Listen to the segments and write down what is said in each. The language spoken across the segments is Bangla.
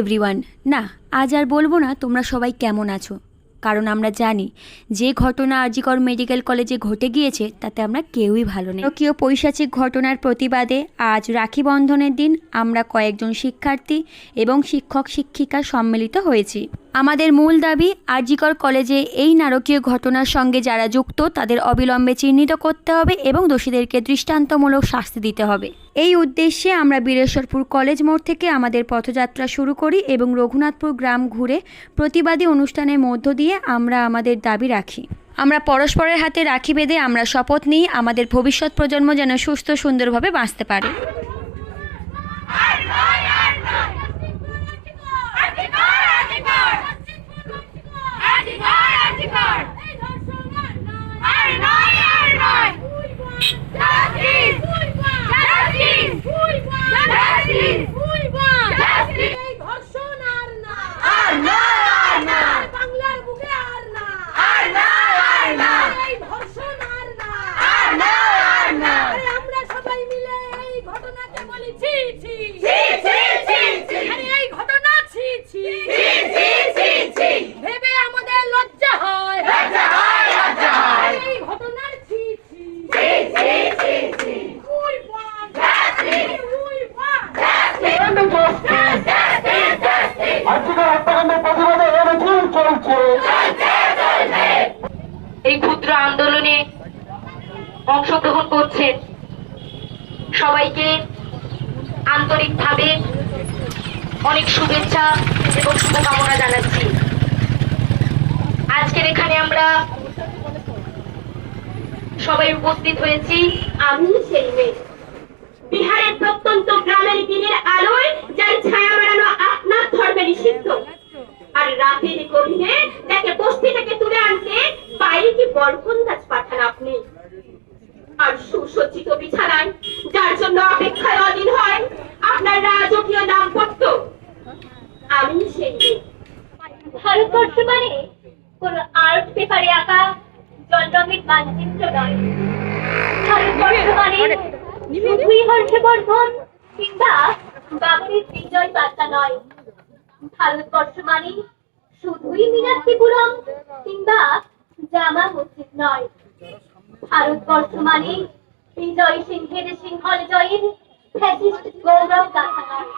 এভরিওয়ান না, আজ আর বলব না তোমরা সবাই কেমন আছো। কারণ আমরা জানি, যে ঘটনা আরজিকর মেডিকেল কলেজে ঘটে গিয়েছে, তাতে আমরা কেউই ভালো নেই। কেউ পৈশাচিক ঘটনার প্রতিবাদে আজ রাখি বন্ধনের দিন আমরা কয়েকজন শিক্ষার্থী এবং শিক্ষক শিক্ষিকা সম্মিলিত হয়েছি। আমাদের মূল দাবি, আরজিকর কলেজে এই নারকীয় ঘটনার সঙ্গে যারা যুক্ত, তাদের অবিলম্বে চিহ্নিত করতে হবে এবং দোষীদেরকে দৃষ্টান্তমূলক শাস্তি দিতে হবে। এই উদ্দেশ্যে আমরা বীরেশ্বরপুর কলেজ মোড় থেকে আমাদের পথযাত্রা শুরু করি এবং রঘুনাথপুর গ্রাম ঘুরে প্রতিবাদী অনুষ্ঠানের মধ্য দিয়ে আমরা আমাদের দাবি রাখি। আমরা পরস্পরের হাতে রাখি বেঁধে আমরা শপথ নিই, আমাদের ভবিষ্যৎ প্রজন্ম যেন সুস্থ সুন্দরভাবে বাঁচতে পারে বুকে আর না এই ধর্ষণ আর না আরে আমরা সবাই মিলে এই ঘটনাকে বলি ছি ছি আরে এই ঘটনা ছি ছি ভেবে আমাদের লজ্জা হয় এই ঘটনার ছি ছি উই ওয়ান উই ওয়ান আজকে হত্যাকাণ্ডের প্রতিবাদে অভিযান চলছে এই ক্ষুদ্র আন্দোলনে অংশগ্রহণ করছেন সবাইকে আন্তরিকভাবে অনেক শুভেচ্ছা এবং শুভকামনা জানাচ্ছি। আজকের এখানে আমরা সবাই উপস্থিত হয়েছি। আমি সেই মেয়ে। বিহারের প্রত্যন্ত গ্রামের দিনের আলোয় ছায়া বেড়ানো আপনার ধর্মেরই সিদ্ধ আর রাতের গভীরে তাকে বস্তি থেকে তুলে আনতে বাইরে কি বরকন্দাজ পাঠান আপনি? আর সুসজ্জিত বিছানায় যার জন্য অপেক্ষায় অধীন হয় আপনার রাজকীয় দাম্পত্য। আমি সেই ভারতবর্ষ মানে কোন আর্ট পেপারে আঁকা জল মানচিত্র নয়। ভারতবর্ষ মানে শুধুই হর্ষবর্ধন কিংবা বাবরের বিজয় বার্তা নয়। ভারতবর্ষ মানে শুধুই মিনাক্ষীপুরম কিংবা জামা মসজিদ নয়। ভারতবর্ষ মানে বিজয় সিংহের সিংহল জয়ের ফ্যাসিস্ট গৌরব গাথা নয়।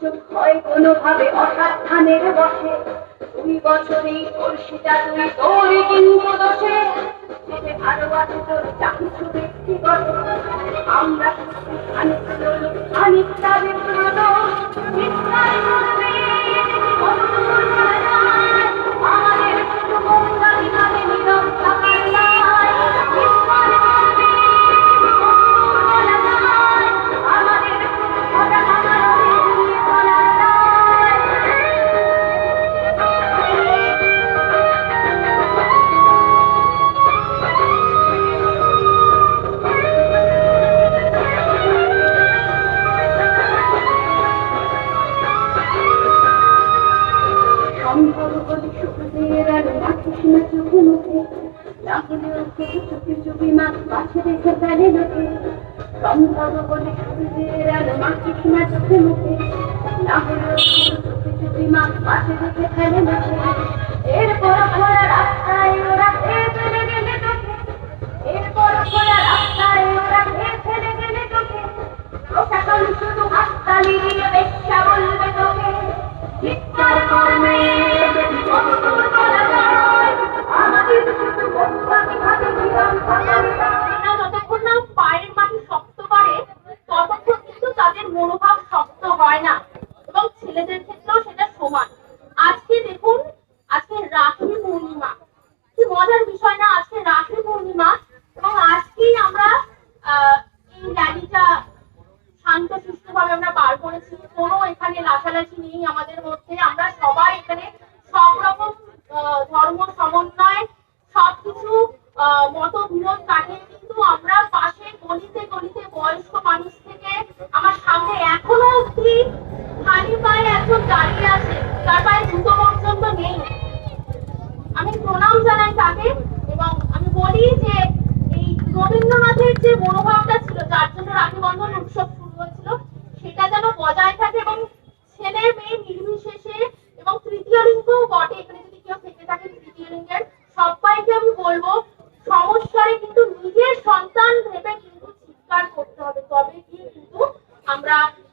ভুলচুক হয় কোনোভাবে অসাবধানের বসে। দুই বছরেই সেটা তুই তোর কিন্তু দোষে। ভালো আছে তোর চাকরি ব্যক্তিগত। আমরা খানিক লোক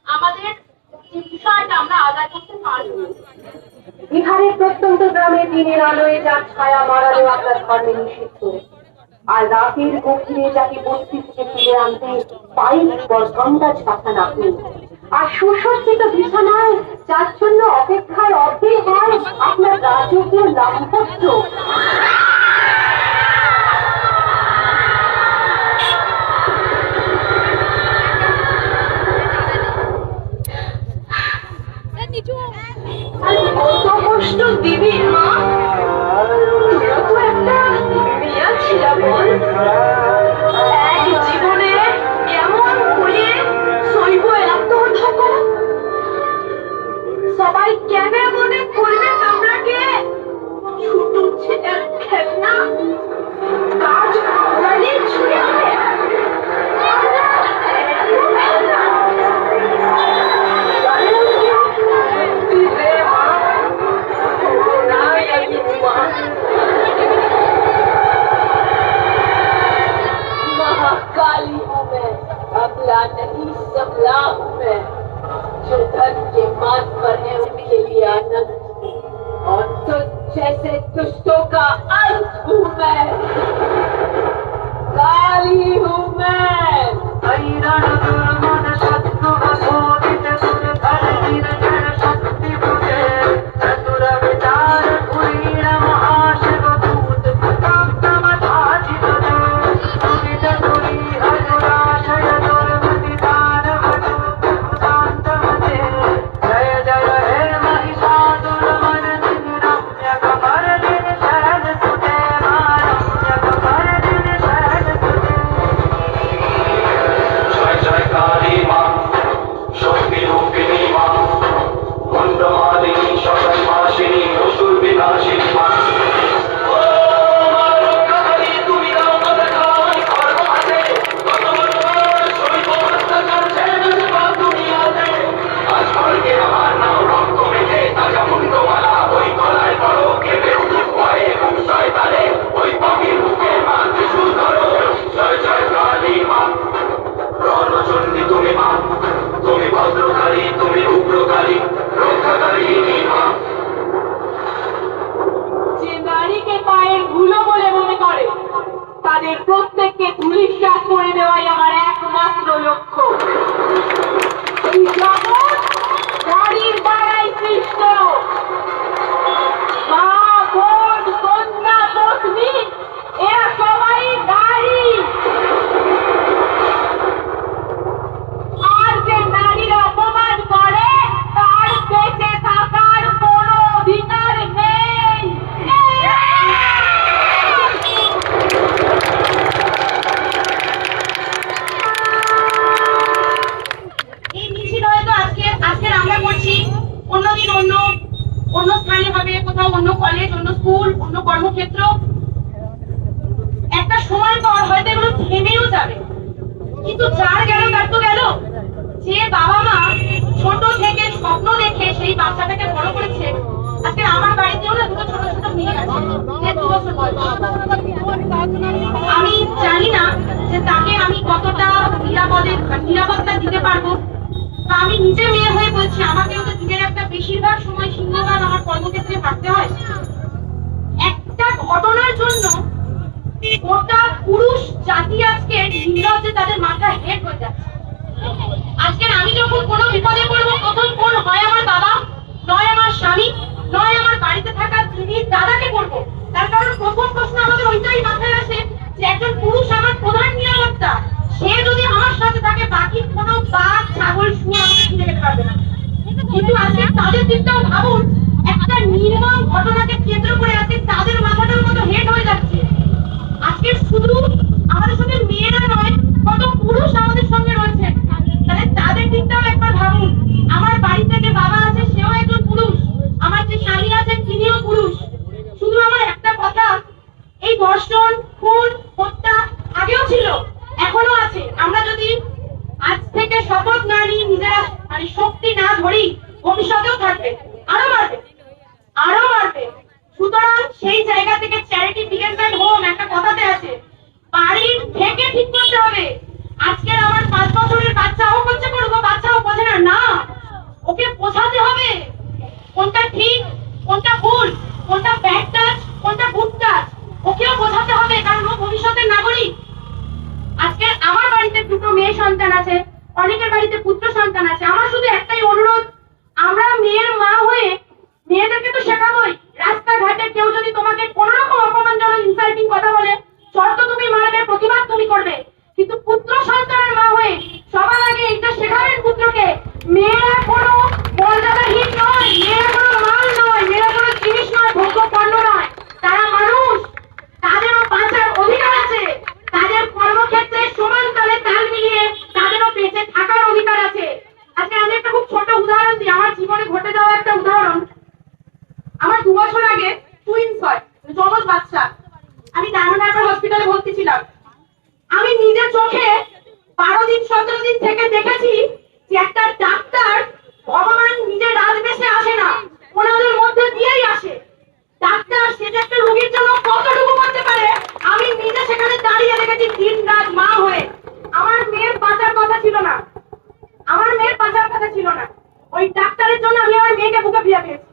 আমাদের বিষয়টা আমরা আদায় করতে পারব বিহারের প্রত্যন্ত গ্রামে দিনের আলোয় যার ছায়া মারানো আপনার ধর্মে নিষিদ্ধ। আর রাতের গভীরে যাকে বস্তি থেকে ফিরে আনতে পাইল বরগন্দাজ পাঠান আপনি আর সুসজ্জিত বিছানায় যার জন্য অপেক্ষার অর্ধেক হয় আপনার রাজকীয় লাভপত্র गुलाब में जो धन के मार्ग पर है, उनके लिए आनंद। और तुझ जैसे दुष्टों का अंत हूँ मैं। काली हूँ मैं। বেশিরভাগ সময় সিংহবার আমার কর্মক্ষেত্রে থাকতে হয়। একটা ঘটনার জন্য গোটা পুরুষ জাতি আজকে নির্লজ্জে তাদের মাথা হয়ে যাচ্ছে। আজকে আমি যখন বিপদে পড়ব প্রথম হয় আমার বাবা, নয় আমার স্বামী, নয় আমার বাড়িতে থাকা দিদি দাদাকে করব তার কারণ প্রথম প্রশ্ন আমাদের ওইটাই মাথায় আসে যে একজন পুরুষ আমার প্রধান নিরাপত্তা। সে যদি আমার সাথে থাকে, বাকি কোনো বাঘ, ছাগল শুয়ে আমাকে ঘিরে যেতে পারবে না। কিন্তু আজকে তাদের দিকটাও ভাবুন একটা নির্মম ঘটনা কোনটা ভুল, কোনটা ব্যাড টাচ কোনটা গুড টাচ ওকেও বোঝাতে হবে, কারণ ও ভবিষ্যতের নাগরিক। আজকে আমার বাড়িতে দুটো মেয়ে সন্তান আছে, অনেকের বাড়িতে পুত্র সন্তান আছে। আমার শুধু একটাই অনুরোধ, আমরা মেয়ের মা হয়ে মেয়েদেরকে তো শেখাবোই। রাস্তাঘাটে কেউ যদি তোমাকে কোনো রকম অপমানজনক ইনসাল্টিং কথা বলে শর্ত তুমি মারবে, প্রতিবাদ তুমি করবে। কিন্তু পুত্র সন্তানের মা হয়ে সবার আগে এটা শেখাবেন পুত্রকে, মেয়েরা কোনো মর্যাদাহীন নয়, মেয়েরা কোনো মাল নয় মেয়েরা কোনো জিনিস নয় ভোগ্য পণ্য নয় তারা মানুষ তাদেরও বাঁচার অধিকার আছে তাদের কর্মক্ষেত্রে সমান তালে তাল মিলিয়ে তাদেরও বেঁচে থাকার অধিকার আছে আজকে আমি একটা খুব ছোট উদাহরণ দিই আমার জীবনে ঘটে যাওয়া একটা উদাহরণ আমার দু বছর আগে টুইন্স হয় জমজ বাচ্চা আমি ডায়মন্ড হারবার হসপিটালে ভর্তি ছিলাম আমি নিজের চোখে বারো দিন সতেরো দিন থেকে দেখেছি যে একটা ডাক্তার ভগবান নিজের রাজবেশে আসে না ওনাদের মধ্যে দিয়েই আসে ডাক্তার সেটা একটা রোগীর জন্য কতটুকু করতে পারে আমি নিজে সেখানে দাঁড়িয়ে দেখেছি দিন রাত মা হয়ে আমার মেয়ের বাঁচার কথা ছিল না আমার মেয়ের বাঁচার কথা ছিল না ওই ডাক্তারের জন্য আমি আমার মেয়েকে বুকে ফিরে পেয়েছি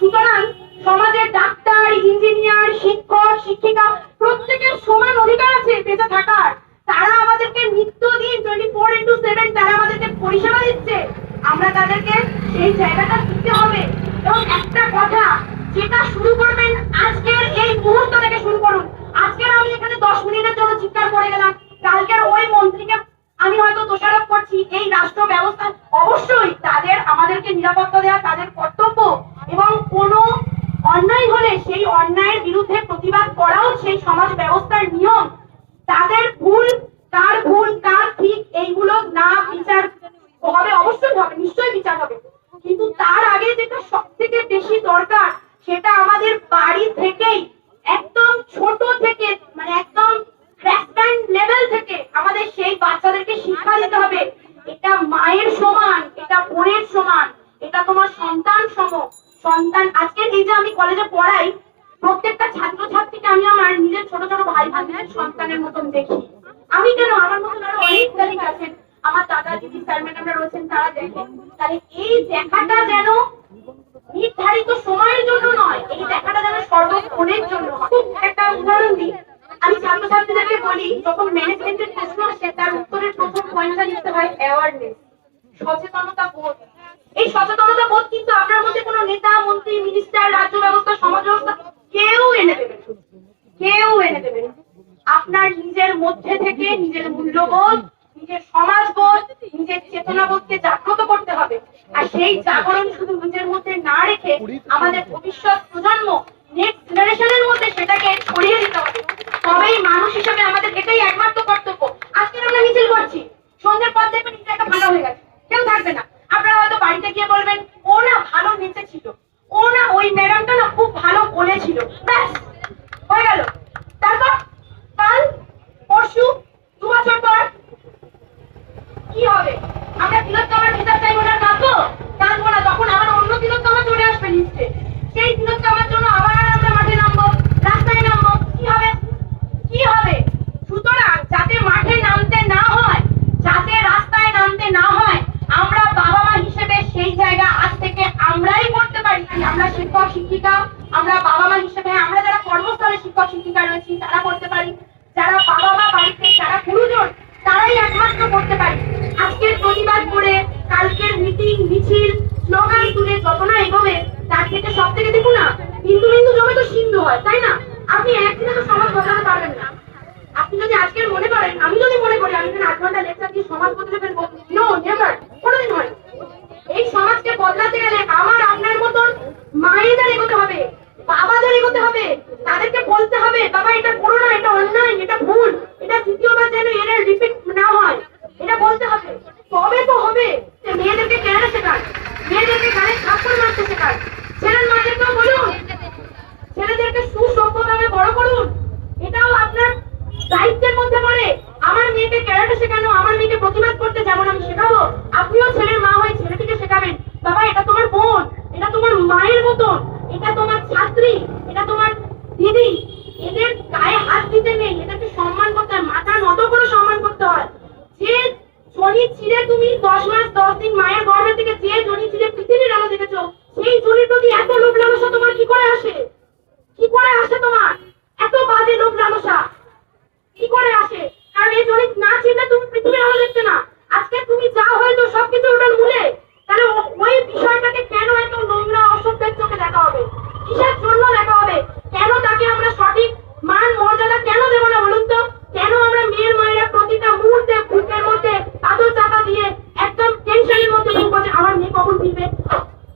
সুতরাং সমাজের ডাক্তার ইঞ্জিনিয়ার শিক্ষক শিক্ষিকা প্রত্যেকের সমান অধিকার আছে বেঁচে থাকার তারা আমাদেরকে নিত্যদিন টোয়েন্টি ফোর ইন্টু সেভেন তারা আমাদেরকে পরিষেবা দিচ্ছে আমরা তাদেরকে সেই জায়গাটা দিতে হবে এবং একটা কথা যেটা শুরু করবেন আজকের এই মুহূর্ত থেকে শুরু করুন আজকের আমি এখানে দশ মিনিটের জন্য চিৎকার করে গেলাম কালকের ওই মন্ত্রীকে আমি হয়তো দোষারোপ করছি এই রাষ্ট্র ব্যবস্থা অবশ্যই তাদের আমাদেরকে নিরাপত্তা দেওয়া তাদের কর্তব্য এবং কোনো অন্যায় হলে সেই অন্যায়ের বিরুদ্ধে প্রতিবাদ করাও সেই সমাজ ব্যবস্থার নিয়ম। তাদের ভুল, কার ভুল, কার ঠিক, এইগুলো না বিচার হবে, অবশ্যই হবে, নিশ্চয়ই বিচার হবে। কিন্তু তার আগে যেটা সব থেকে বেশি দরকার, সেটা আমাদের বাড়ি থেকেই, একদম ছোট থেকে মানে একদম লেভেল থেকে আমাদের সেই বাচ্চাদেরকে শিক্ষা দিতে হবে। এটা মায়ের সমান, এটা বোনের সমান, এটা তোমার সন্তান সম। সন্তান আজকে এই যে আমি কলেজে পড়াই, প্রত্যেকটা ছাত্র ছাত্রীকে আমি আমার নিজের ছোট ছোট ভাই বোনদের সন্তানের মতন দেখি। আমি কেন? আমার মতন আরও অনেক তারিখ আছেন। আমার দাদা দিদি স্যার ম্যাডামরা রয়েছেন, তারা দেখেন তাহলে এই দেখাটা যেন নির্ধারিত সময়ের জন্য নয়, এই দেখাটা যেন সর্বক্ষণের জন্য খুব একটা উদাহরণ দিই। আমি ছাত্রছাত্রীদেরকে বলি, যখন ম্যানেজমেন্টের প্রশ্ন আসে, তার উত্তরের প্রথম পয়েন্টটা লিখতে হয় অ্যাওয়ারনেস সচেতনতা বোধ। এই সচেতনতা বোধ কিন্তু আপনার মধ্যে কোনো নেতা, মন্ত্রী মিনিস্টার রাজ্য ব্যবস্থা, সমাজ ব্যবস্থা কেউ এনে দেবে কেউ এনে দেবে আপনার নিজের মধ্যে থেকে নিজের মূল্যবোধ, নিজের সমাজবোধ, নিজের চেতনাবোধকে জাগ্রত করতে হবে। আর সেই জাগরণ শুধু নিজের মধ্যে না রেখে আমাদের ভবিষ্যৎ প্রজন্ম নেক্সট জেনারেশনের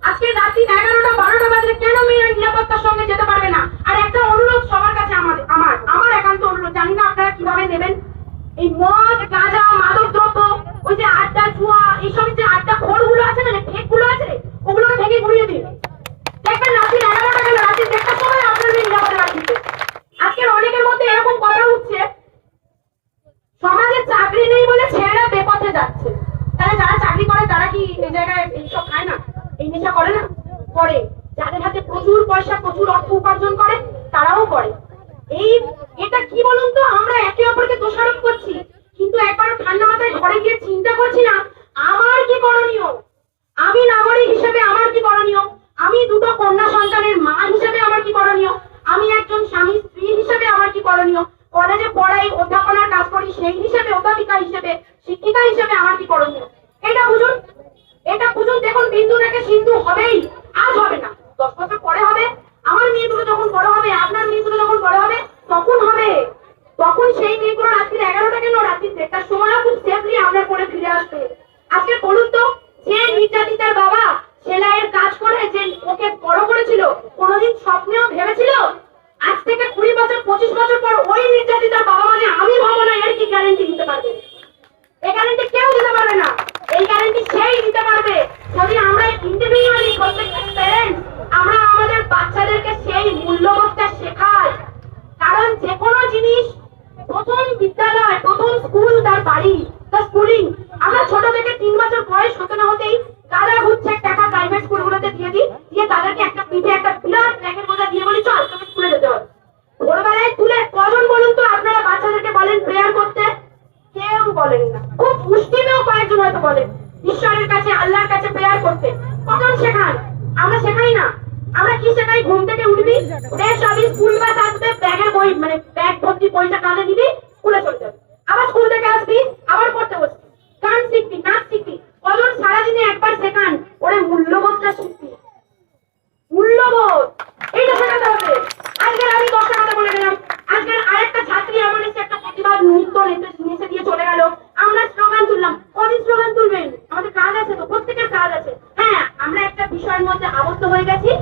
आज के नागरोड़ा আমি স্কুল বাস আসবে ব্যাগের বই মানে ব্যাগ, ভর্তি বইটা কাঁধে দিবি স্কুলে চলে যাবে। আবার স্কুল থেকে আসবি, আবার পড়তে বসবি। গান শিখবি, নাচ শিখবি। কজন সারাদিনে একবার শেখান, ওরে মূল্যবোধটা শিখবি। মূল্যবোধ, এইটা শেখাতে হবে। আজকের আমি দশটা কথা বলে গেলাম। আজকের আরেকটা ছাত্রী আমার এসে একটা প্রতিবাদ নৃত্য নিচে দিয়ে চলে গেল। আমরা স্লোগান তুললাম। কদিন স্লোগান তুলবেন? আমাদের কাজ আছে তো, প্রত্যেকের কাজ আছে। হ্যাঁ আমরা একটা বিষয়ের মধ্যে আবদ্ধ হয়ে গেছি।